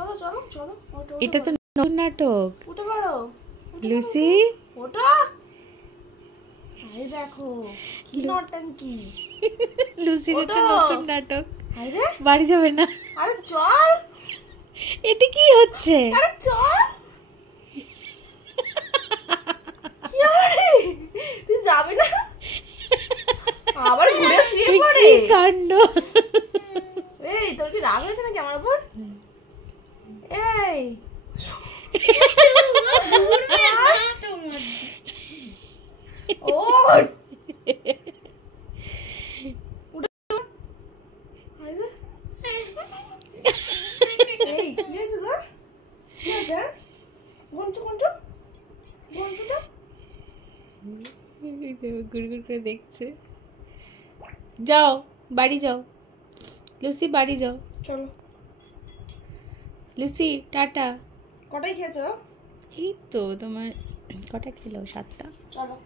চলো চলো চলো, এটা তো নতুন নাটক। উঠে পারো লুসি, ওটা। এই দেখো কি নটঙ্কি। লুসির এটা নতুন নাটক। আরে বাড়ি যাবে না? আরে চল। এটা কি হচ্ছে? আরে চল। কি আরে তুই যাবি না? আবার ঘুরে শুয়ে পড়ে। কি কাণ্ড! এই তোর কি রাগ হয়েছে নাকি আমার উপর? এই ওঠ। এই কি হয়েছে তোর? কি হয়েছে? ঘন্টুটা গুড়গুড় করে দেখছে। যাও বাড়ি যাও লুসি, বাড়ি যাও। চলো। Lucy tata. কটাই খেয়েছো? এই তো তোমার কটা খেলো? 7টা। চলো।